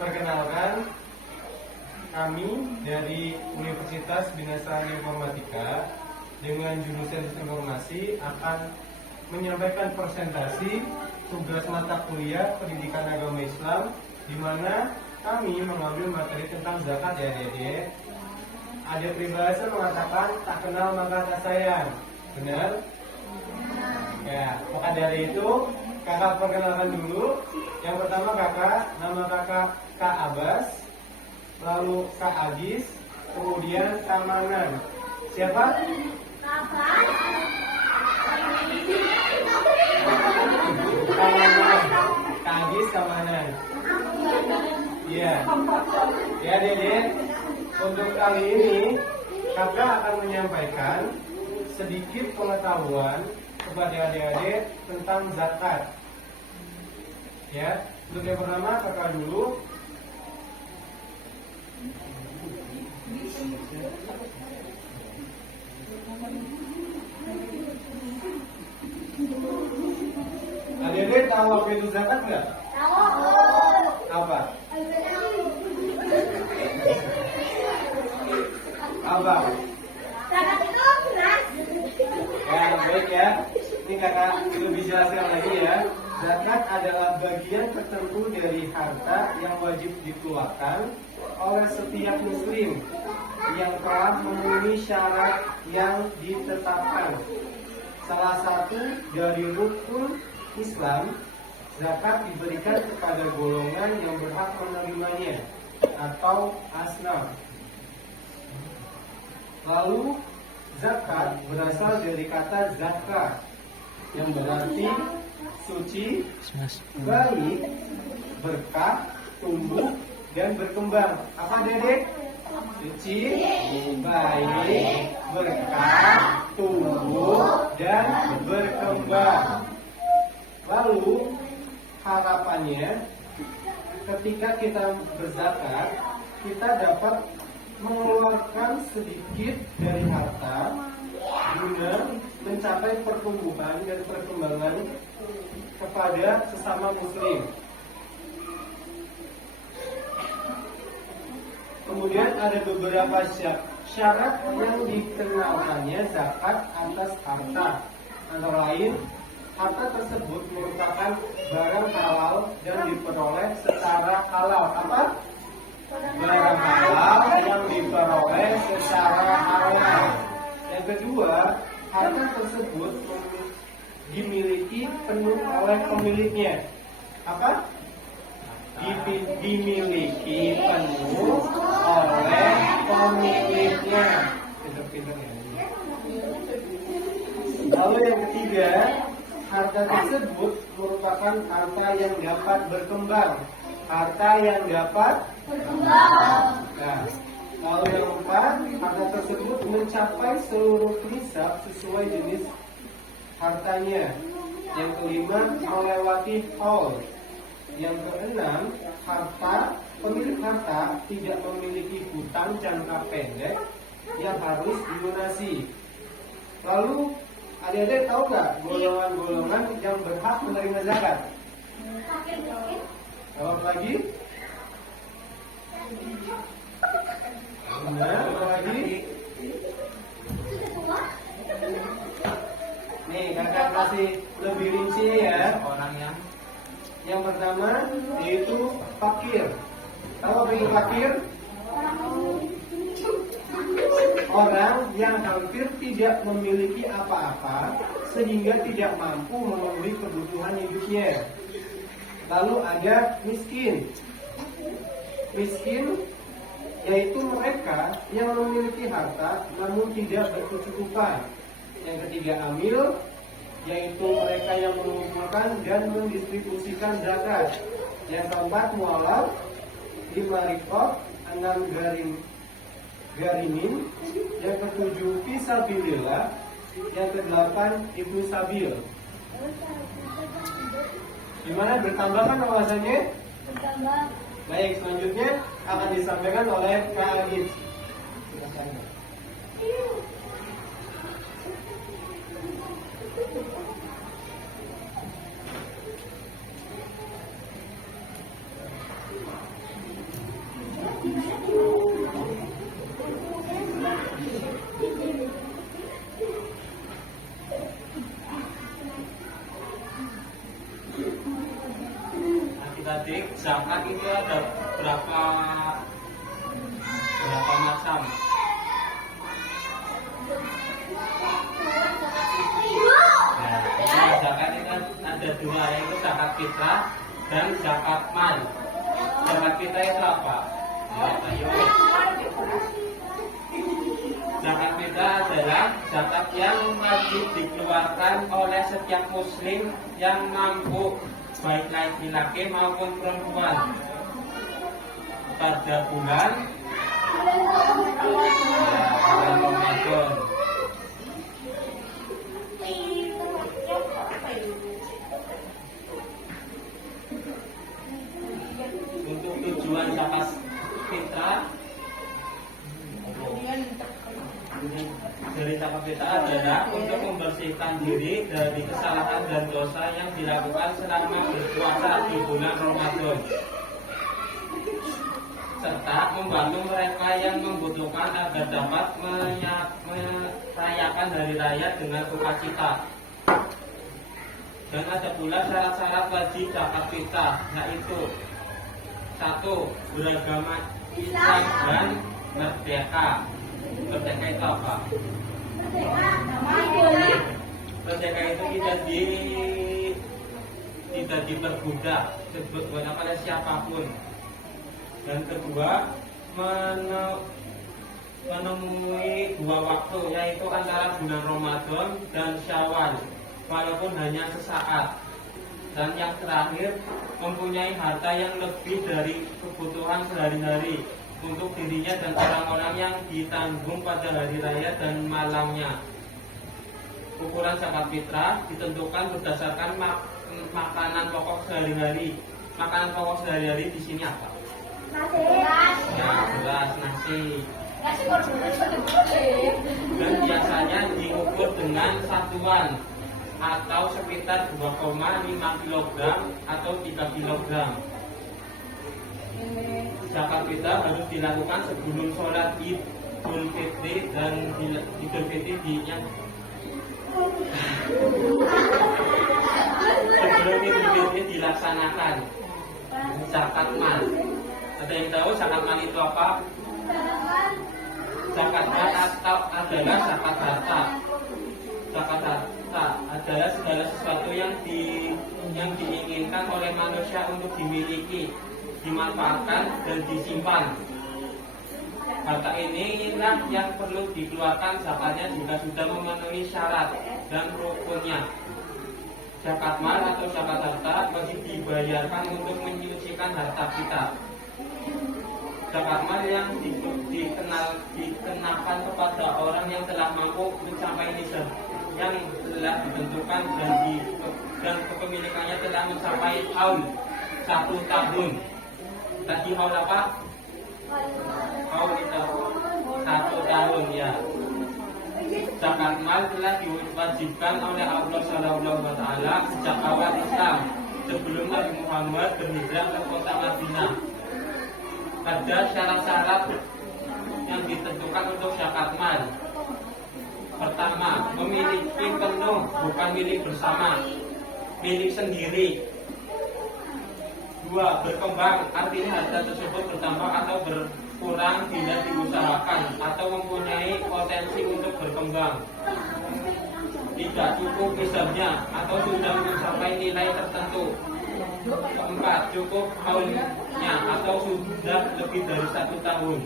Perkenalkan, kami dari Universitas Bina Sastra Informatika dengan jurusan informasi akan menyampaikan presentasi tugas mata kuliah Pendidikan Agama Islam, di mana kami mengambil materi tentang zakat ya adik-adik. Ada peribahasa mengatakan tak kenal maka tak sayang, benar? Ya, maka dari itu kakak perkenalkan dulu. Yang pertama kakak, nama kakak Kak Abbas, lalu Kak Agis, kemudian Kak Manan. Siapa? Kak Manan. Kak Agis, Kak Manan. Iya. Ya Dede, untuk kali ini kakak akan menyampaikan sedikit pengetahuan kepada adik-adik tentang zakat. Ya, untuk yang pertama kakak dulu. Adik-adik tahu apa itu zakat nggak? Tahu. Apa? Apa? Zakat itu beras. Ya, baik ya. Ini kakak lebih jelaskan lagi ya. Zakat adalah bagian tertentu dari harta yang wajib dikeluarkan oleh setiap muslim yang telah memenuhi syarat yang ditetapkan. Salah satu dari rukun Islam, zakat diberikan kepada golongan yang berhak menerimanya atau asnaf. Lalu zakat berasal dari kata zakah yang berarti suci, baik, berkah, tumbuh, dan berkembang. Apa Dedek? Suci, baik, berkah, tumbuh, dan berkembang. Lalu harapannya ketika kita berzakat, kita dapat mengeluarkan sedikit dari harta guna mencapai pertumbuhan dan perkembangan kepada sesama muslim. Kemudian ada beberapa syarat yang dikenalkannya zakat atas harta. Antara lain, harta tersebut merupakan barang halal dan diperoleh secara halal. Apa? Barang halal yang diperoleh secara halal. Yang kedua, harta tersebut dimiliki penuh oleh pemiliknya. Apa? Dimiliki penuh oleh pemiliknya. Pinter-pinter ya. Lalu yang ketiga, harta tersebut merupakan harta yang dapat berkembang. Harta yang dapat berkembang. Nah, lalu yang keempat, harta tersebut mencapai seluruh nisab sesuai jenis hartanya. Yang kelima, melewati haul. Yang keenam, pemilik harta tidak memiliki hutang jangka pendek yang harus dilunasi. Lalu, adik-adik tahu nggak golongan-golongan yang berhak menerima zakat? Jawab lagi. Benar, apa lagi? Nih, kakak kasih lebih rinci ya. Orang yang pertama yaitu fakir. Tahu apa itu fakir? Orang yang hampir tidak memiliki apa-apa sehingga tidak mampu memenuhi kebutuhan hidupnya. Lalu ada miskin. Miskin yaitu mereka yang memiliki harta namun tidak berkecukupan. Yang ketiga amil, yaitu mereka yang mengumpulkan dan mendistribusikan zakat. Yang keempat mualaf, 5 riqab, 6 garimin. Yang ketujuh fisabilillah. Yang kedelapan ibnu sabil. Gimana, bertambah kan wawasannya? Bertambah. Baik, selanjutnya akan disampaikan oleh Kak Agis. tadi zakat itu ada berapa macam? Nah, zakat itu ada dua, yaitu zakat fitrah dan zakat mal. Zakat fitrah itu apa? Ya, ayo. Zakat fitrah adalah zakat yang wajib dikeluarkan oleh setiap muslim yang mampu, baik laki-laki maupun perempuan, pada bulan Ramadan. Untuk tujuan zakat fitrah dari zakat fitrah adalah untuk membersihkan diri dari kesalahan dan dosa yang dilakukan selama berpuasa di bulan Ramadan, serta membantu mereka yang membutuhkan agar dapat merayakan hari raya dengan sukacita. Dan ada pula syarat-syarat wajib zakat fitrah, yaitu 1. Beragama Islam dan merdeka. Merdeka itu apa? Merdeka itu tidak diperbudak, disebut oleh siapapun. Dan kedua, menemui 2 waktu, yaitu antara bulan Ramadan dan Syawal, walaupun hanya sesaat. Dan yang terakhir, mempunyai harta yang lebih dari kebutuhan sehari-hari untuk dirinya dan orang-orang yang ditanggung pada hari raya dan malamnya. Ukuran zakat fitrah ditentukan berdasarkan makanan pokok sehari-hari. Makanan pokok sehari-hari di sini apa? Ya, beras, nasi. Dan biasanya diukur dengan satuan atau sekitar 2,5 kg atau 3 kg. Zakat fitrah harus dilakukan sebelum sholat Idul Fitri dan Idul Fitri sebelum Idul Fitri dilaksanakan. Zakat mal. Ada yang tahu zakat mal itu apa? Zakat mal atau adalah zakat harta. Zakat harta adalah segala sesuatu yang diinginkan oleh manusia untuk dimiliki, dimanfaatkan dan disimpan. Harta inilah yang perlu dikeluarkan zakatnya jika sudah memenuhi syarat dan rukunnya. Zakat mal atau zakat harta wajib dibayarkan untuk menyucikan harta kita. Zakat mal yang dikenakan kepada orang yang telah mampu mencapai nisab yang telah ditentukan dan kepemilikannya telah mencapai haul 1 tahun. Tadi haul apa? Haul itu 1 tahun ya. Zakat mal telah diwajibkan oleh Allah Subhanahu wa taala sejak awal Islam, sebelum Nabi Muhammad berhijrah ke kota Madinah. Ada syarat-syarat yang ditentukan untuk zakat mal. Pertama, memiliki penuh, bukan milik bersama, milik sendiri. 2. Berkembang, artinya harta tersebut bertambah atau berkurang bila diusahakan atau mempunyai potensi untuk berkembang. Tidak cukup misalnya atau sudah mencapai nilai tertentu. 4. Cukup haulnya atau sudah lebih dari 1 tahun.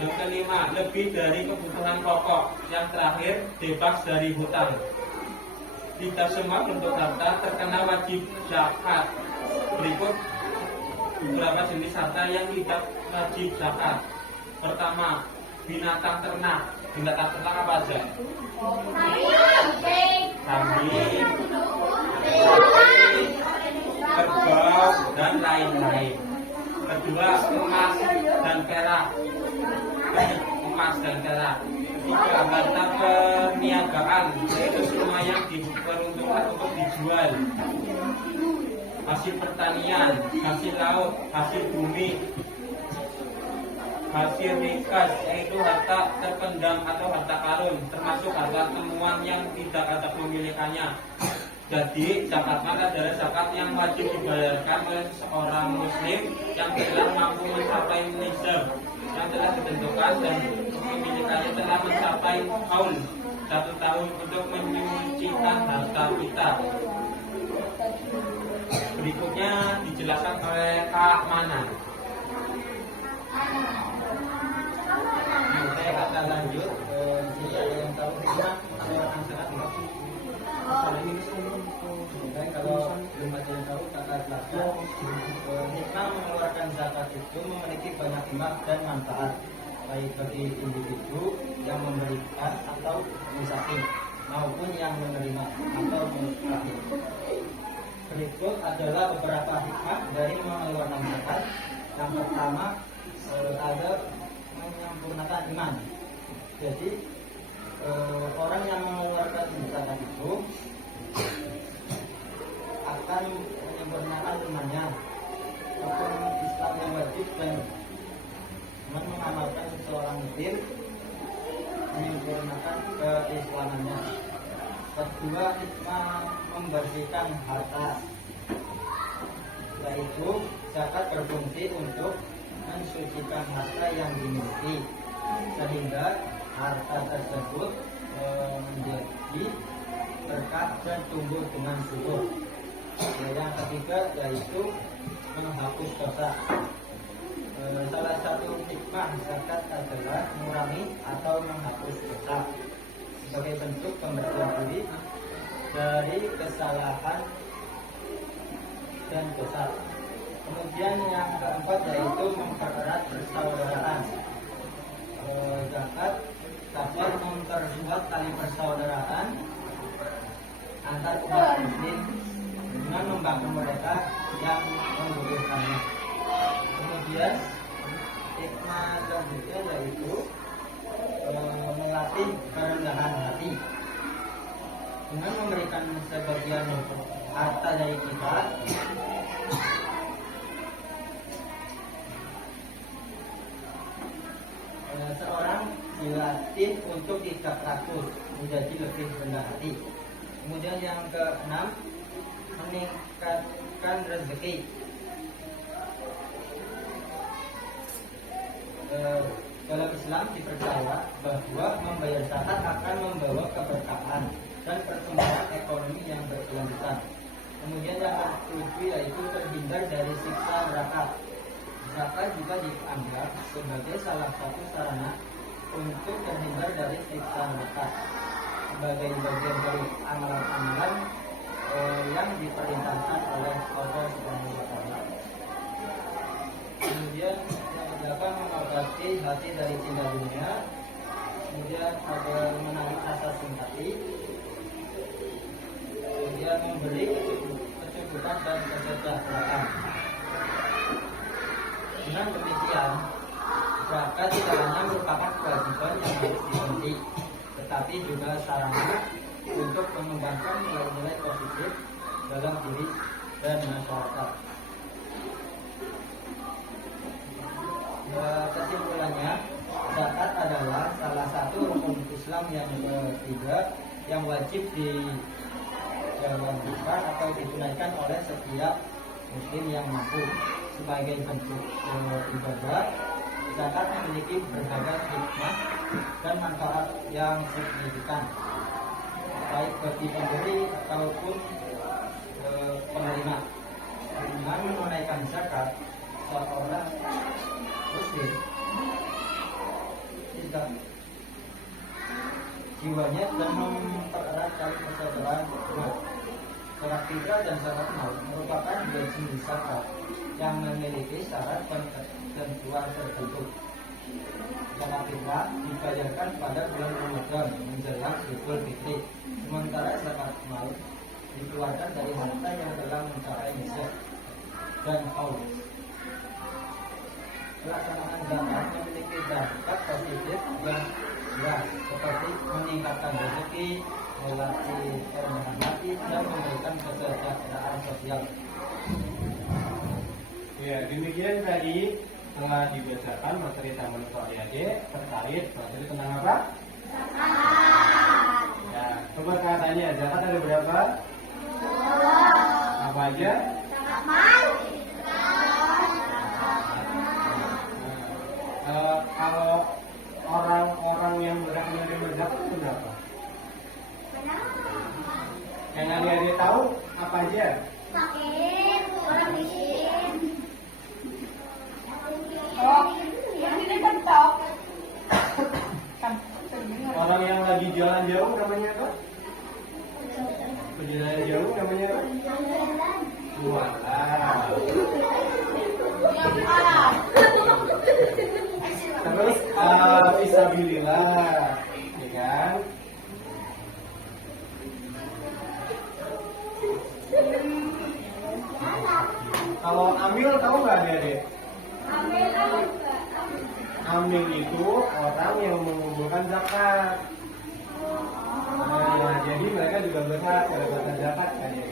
Yang kelima, lebih dari kebutuhan pokok. Yang terakhir, bebas dari hutang. Tidak semua bentuk harta terkena wajib zakat. Berikut beberapa jenis harta yang tidak wajib zakat. Pertama, binatang ternak. Binatang ternak apa aja? Kambing, kerbau, dan lain-lain. Kedua, emas dan perak. Emas dan perak. Ketiga, harta perniagaan, yaitu semua yang diperuntukkan untuk dijual. Hasil pertanian, hasil laut, hasil bumi. Hasil rikas, yaitu harta terpendam atau harta karun, termasuk harta temuan yang tidak ada pemilikannya. Jadi zakat mal adalah zakat yang wajib dibayarkan oleh seorang muslim yang telah mampu mencapai nisab yang telah ditentukan dan kepemilikannya telah mencapai haul 1 tahun untuk menyucikan harta kita. Berikutnya dijelaskan oleh Kak Mana. Saya akan lanjut. Jika ada yang tahu hikmah seorang zakat wajib. Dan kalau belum ada yang tahu, kakak jelaskan. Hikmah mengeluarkan zakat itu memiliki banyak hikmah dan manfaat, baik bagi individu yang memberikan atau musafir maupun yang menerima atau musafir. Berikut adalah beberapa hikmah dari mengeluarkan zakat. Yang pertama ada menyempurnakan iman. Jadi orang yang mengeluarkan zakat itu akan menyempurnakan imannya, rukun Islam yang wajib dan mengamalkan seorang muslim menyempurnakan keislamannya. Kedua, hikmah membersihkan harta, yaitu zakat berfungsi untuk mensucikan harta yang dimiliki sehingga harta tersebut menjadi berkah dan tumbuh dengan subur. Yang ketiga yaitu menghapus dosa. Salah satu hikmah zakat adalah mengurangi atau menghapus dosa sebagai bentuk pembersihan diri dari kesalahan dan dosa. Kemudian yang keempat yaitu mempererat persaudaraan. Zakat dapat memperkuat tali persaudaraan antar umat muslim dengan membantu mereka yang membutuhkannya. Kemudian hikmah selanjutnya yaitu melatih kerendahan hati. Dengan memberikan sebagian harta dari kita, seorang dilatih untuk tidak rakus, menjadi lebih rendah hati. Kemudian yang keenam, meningkatkan rezeki. Dalam Islam dipercaya bahwa membayar zakat akan membawa keberkahan dan pertumbuhan ekonomi yang berkelanjutan. Kemudian yang ketujuh yaitu terhindar dari siksa neraka. Zakat juga dianggap sebagai salah satu sarana untuk terhindar dari siksa neraka sebagai bagian dari amalan-amalan yang diperintahkan oleh Allah Subhanahu wa Ta'ala. Kemudian dapat mengobati hati dari cinta dunia. Kemudian ada menarik rasa simpati. Kemudian memberi kecukupan dan kesejahteraan. Dengan demikian, zakat tidak hanya merupakan kewajiban yang harus dipenuhi, tetapi juga sarana untuk mengembangkan nilai-nilai positif dalam diri dan masyarakat. Kesimpulannya, zakat adalah salah satu rukun Islam yang ketiga yang wajib dijalankan atau ditunaikan oleh setiap muslim yang mampu. Sebagai bentuk ibadah, zakat memiliki berbagai hikmah dan manfaat yang signifikan, baik bagi pemberi ataupun penerima. Dengan menunaikan zakat, seorang muslim tidak jiwanya dan mempererat tali persaudaraan umat. Zakat fitrah dan zakat mal merupakan dua jenis zakat yang memiliki syarat dan ketentuan tertentu. Zakat fitrah dibayarkan pada bulan Ramadan menjelang Idul Fitri, sementara zakat mal dikeluarkan dari harta yang telah mencapai nisab dan haul. Pelaksanaan zakat memiliki dampak positif yang jelas, seperti meningkatkan rezeki, melatih kerendahan hati, dan memberikan kesejahteraan sosial. Ya, demikian tadi telah dibacakan materi taman adik terkait materi tentang apa? Zakat. Ya, coba katanya zakat ada berapa? aja? Kalau orang-orang yang berhak menerima zakat itu berapa? Yang adik-adik tahu apa aja? Sakit, orang miskin. Orang yang lagi jalan jauh namanya apa? Perjalanan jauh namanya apa? Jualan. Terus fisabilillah, ya kan? Kalau amil tahu nggak adik-adik? Amil itu orang yang mengumpulkan zakat. Nah, jadi mereka juga berhak mendapatkan zakat kan ya.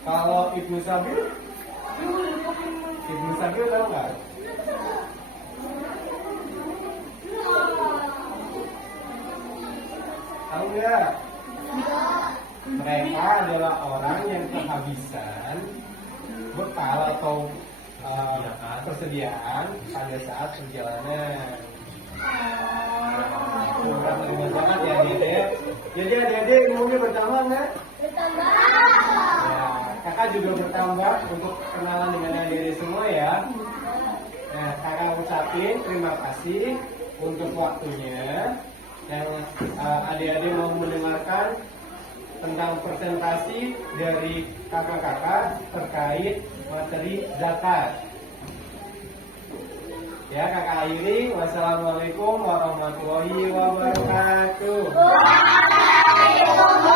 Kalau Ibnu Sabil tahu nggak? Tahu nggak? Mereka adalah orang yang kehabisan bekal atau persediaan pada saat perjalanan. Kurang terima banget ya adik-adik. Jadi adik-adik ilmunya bertambah nggak? Bertambah. Ya, kakak juga bertambah untuk kenalan dengan adik-adik semua ya. Nah, kakak ucapin terima kasih untuk waktunya. Yang adik-adik mau mendengarkan tentang presentasi dari kakak-kakak terkait materi zakat. Ya, kakak akhiri. Wassalamualaikum warahmatullahi wabarakatuh. Waalaikumsalam.